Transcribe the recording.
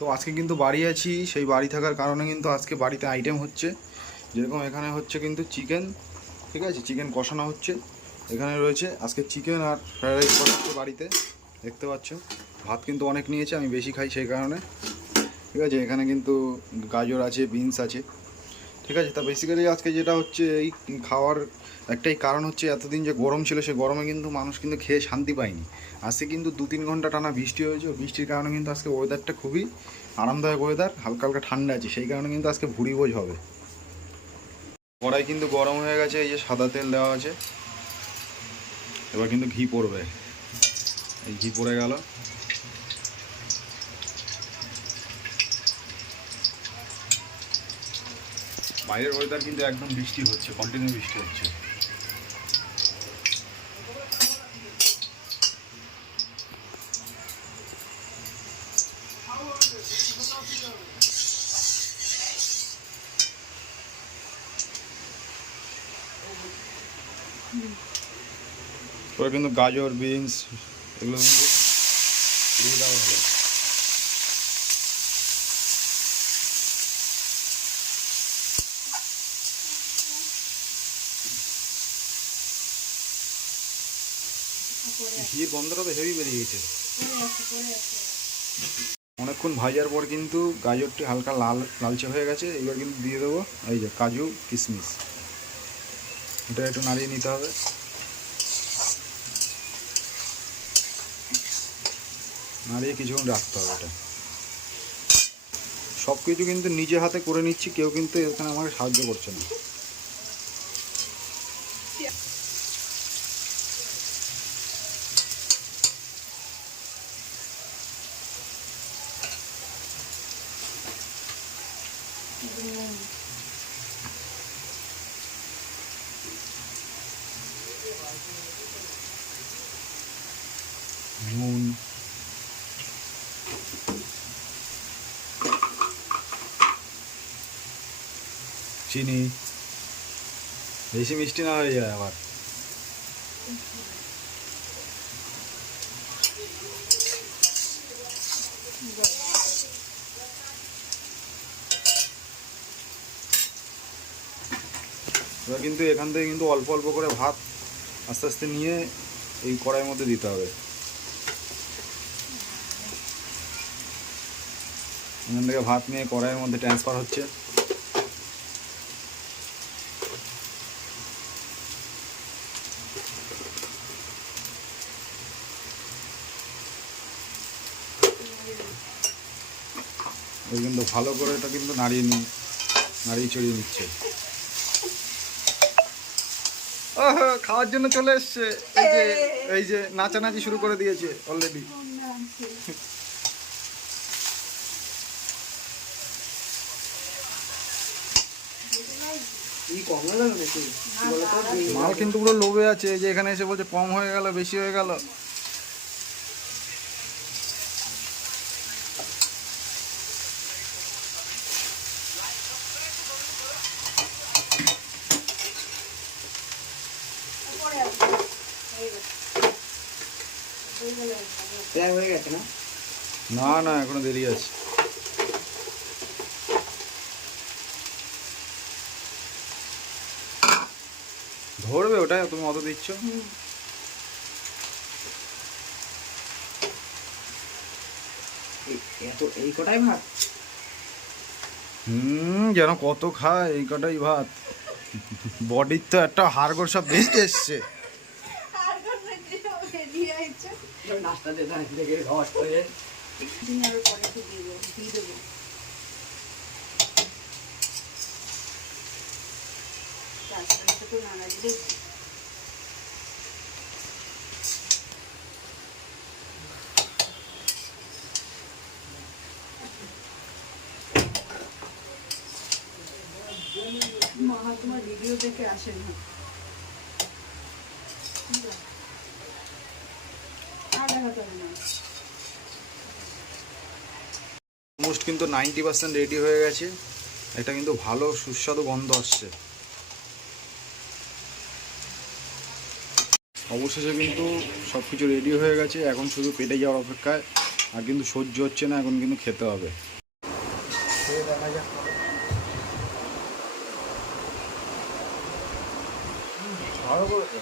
তো আজকে কিন্তু বাড়ি আছি, সেই বাড়ি থাকার কারণে কিন্তু আজকে বাড়িতে আইটেম হচ্ছে। যেরকম এখানে হচ্ছে কিন্তু চিকেন, ঠিক আছে, চিকেন কষানো হচ্ছে। এখানে রয়েছে আজকে চিকেন আর ফ্রাইড রাইস করা হচ্ছে বাড়িতে, দেখতে পাচ্ছ। ভাত কিন্তু অনেক নিয়েছে, আমি বেশি খাই সেই কারণে, ঠিক আছে। এখানে কিন্তু গাজর আছে, বিনস আছে, ঠিক আছে। তা বেসিক্যালি আজকে যেটা হচ্ছে এই খাওয়ার একটাই কারণ হচ্ছে, এতদিন যে গরম ছিল সে গরমে কিন্তু মানুষ কিন্তু খেয়ে শান্তি পায়নি। আজকে কিন্তু 2-3 ঘন্টা টানা বৃষ্টি হয়েছে, বৃষ্টির কারণে কিন্তু আজকে ওয়েদারটা খুবই আরামদায়ক ওয়েদার, হালকা হালকা ঠান্ডা আছে, সেই কারণে কিন্তু আজকে ভুড়ি ভোজ হবে। কড়াই কিন্তু গরম হয়ে গেছে, এই যে সাদা তেল দেওয়া আছে, এবার কিন্তু ঘি পড়বে। এই ঘি পড়ে গেল। বাইরের ওয়েদার কিন্তু একদম বৃষ্টি হচ্ছে, কন্টিনিউ বৃষ্টি হচ্ছে। ওরা কিন্তু গাজর, বিনস এগুলো কিন্তু দিয়ে দেওয়া হলো। ঘির গন্ধটা তো হেভি বেরিয়ে গেছে। অনেকক্ষণ ভাজার পর কিন্তু গাজরটি হালকা লালচে হয়ে গেছে। এবার কিন্তু দিয়ে দেবো এই যে কাজু কিশমিশ, এটা একটু নাড়িয়ে নিতে হবে। নাড়িয়ে কিছুক্ষণ রাখতে হবে। এটা সব কিছু কিন্তু নিজে হাতে করে নিচ্ছি, কেউ কিন্তু এখানে আমাকে সাহায্য করছে না। নুন, চিনি, বেশি মিষ্টি না হয়ে যায় আবার। এবার কিন্তু এখান থেকে কিন্তু অল্প অল্প করে ভাত আস্তে আস্তে নিয়ে এই কড়াইয়ের মধ্যে দিতে হবে। এখান থেকে ভাত নিয়ে কড়াইয়ের মধ্যে ট্রান্সফার হচ্ছে। কিন্তু ভালো করে এটা কিন্তু নাড়িয়ে চড়িয়ে নিচ্ছে। খাওয়ার জন্য চলে এসছে, এই যে নাচানাচি শুরু করে দিয়েছে অলরেডি। মাল কিন্তু পুরো লোভে আছে, যে এখানে এসে বলছে কম হয়ে গেল, বেশি হয়ে গেল। না না, এখনো দেরি আছে। ধরবে ওটা, তুমি অত দিচ্ছ। এই কটাই ভাত? যেন কত খায় এই কটাই ভাত। বডির তো একটা হাড়গোড় সব বেঁচে এসছে। তোমার ভিডিও দেখে আসেন না। অলমোস্ট কিন্তু 90% রেডি হয়ে গেছে। এটা কিন্তু ভালো সুস্বাদু গন্ধ আসছে। অবশেষে কিন্তু সব কিছু রেডি হয়ে গেছে, এখন শুধু পেটে যাওয়ার অপেক্ষায়। আর কিন্তু সহ্য হচ্ছে না, এখন কিন্তু খেতে হবে। খেয়ে দেখা যাক। ভালো করেছে।